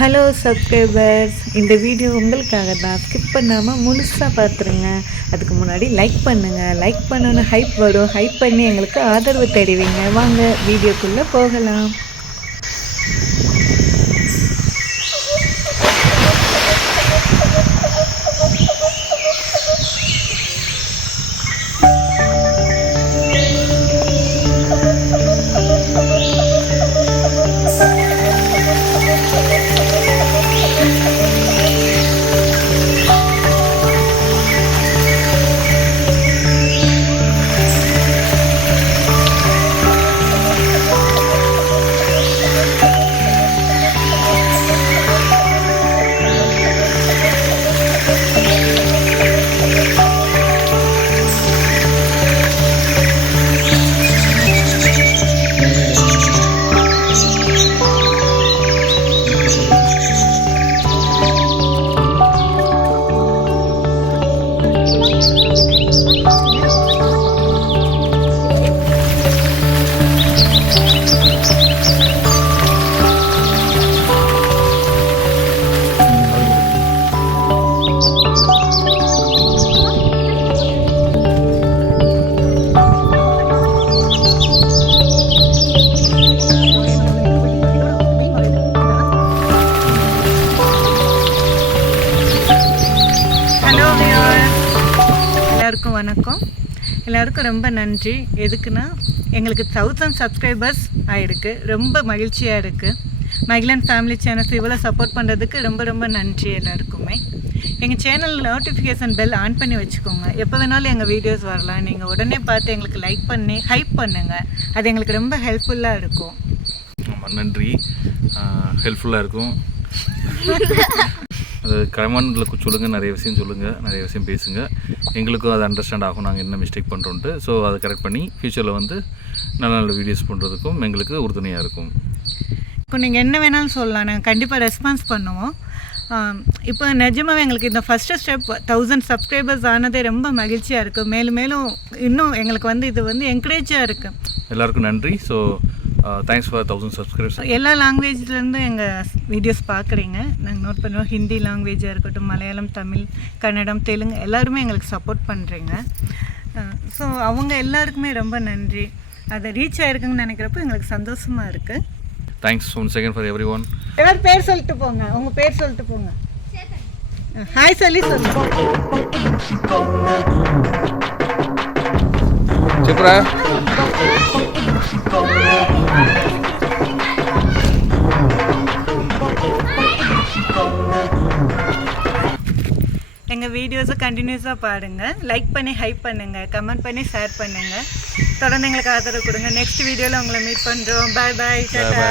Hello subscribers, இந்த video உங்களுக்காக தான். ஸ்கிப் பண்ணாமல் முழுசாக பார்த்துருங்க. அதுக்கு முன்னாடி லைக் பண்ணுங்கள். லைக் பண்ணோன்னு ஹைப் வரும். ஹைப் பண்ணி எங்களுக்கு ஆதரவு தெரிவிங்க. வாங்க வீடியோக்குள்ளே போகலாம். எல்லாருக்கும் வணக்கம். எல்லாருக்கும் ரொம்ப நன்றி. எதுக்குன்னா எங்களுக்கு 1000 சப்ஸ்கிரைபர்ஸ் ஆகிருக்கு. ரொம்ப மகிழ்ச்சியாக இருக்குது. மகிழன் ஃபேமிலி சேனல்ஸ் இவ்வளோ சப்போர்ட் பண்ணுறதுக்கு ரொம்ப ரொம்ப நன்றி எல்லாருக்குமே. எங்கள் சேனல் நோட்டிஃபிகேஷன் பெல் ஆன் பண்ணி வச்சுக்கோங்க. எப்போ வேணாலும் எங்கள் வீடியோஸ் வரலாம். நீங்கள் உடனே பார்த்து எங்களுக்கு லைக் பண்ணி ஹைப் பண்ணுங்கள். அது எங்களுக்கு ரொம்ப ஹெல்ப்ஃபுல்லாக இருக்கும். ஆமாம், நன்றி. ஹெல்ப்ஃபுல்லாக இருக்கும். அது கமெண்டில் சொல்லுங்கள், நிறைய விஷயம் சொல்லுங்கள், நிறைய விஷயம் பேசுங்க. எங்களுக்கும் அது அண்டர்ஸ்டாண்ட் ஆகும் நாங்கள் என்ன மிஸ்டேக் பண்ணுறோன்ட்டு. ஸோ அதை கரெக்ட் பண்ணி ஃப்யூச்சரில் வந்து நல்ல நல்ல வீடியோஸ் பண்ணுறதுக்கும் எங்களுக்கு உறுதுணையாக இருக்கும். இப்போ நீங்கள் என்ன வேணாலும் சொல்லலாம், நாங்கள் கண்டிப்பாக ரெஸ்பான்ஸ் பண்ணுவோம். இப்போ நிஜமாகவே எங்களுக்கு இந்த ஃபஸ்ட்டு ஸ்டெப் 1000 சப்ஸ்கிரைபர்ஸ் ஆனதே ரொம்ப மகிழ்ச்சியாக இருக்குது. மேலும் மேலும் இன்னும் எங்களுக்கு வந்து இது வந்து என்கரேஜாக இருக்குது. எல்லாருக்கும் நன்றி. So thanks for 1000 subscribers. எல்லா லாங்குவேஜ்லேருந்து எங்கள் வீடியோஸ் பார்க்குறீங்க. நாங்கள் நோட் பண்ணுவோம். ஹிந்தி லாங்குவேஜாக இருக்கட்டும், மலையாளம், தமிழ், கன்னடம், தெலுங்கு எல்லாருமே எங்களுக்கு சப்போர்ட் பண்ணுறீங்க. ஸோ அவங்க எல்லாருக்குமே ரொம்ப நன்றி. அதை ரீச் ஆகிருக்குன்னு நினைக்கிறப்போ எங்களுக்கு சந்தோஷமாக இருக்குது. Thanks one second for every one. எல்லோரும் பேர் சொல்லிட்டு போங்க. உங்கள் பேர் சொல்லிட்டு போங்க. ஹாய் சொல்லி சொல்லுங்க. சூப்பரா. எங்கள் வீடியோஸை கண்டினியூஸாக பாருங்கள். லைக் பண்ணி ஹைப் பண்ணுங்கள், கமெண்ட் பண்ணி ஷேர் பண்ணுங்கள். தொடர்ந்து எங்களுக்கு ஆதரவு கொடுங்க. நெக்ஸ்ட் வீடியோவில் உங்களை மீட் பண்ணுறோம். பாய் பாய், டாடா.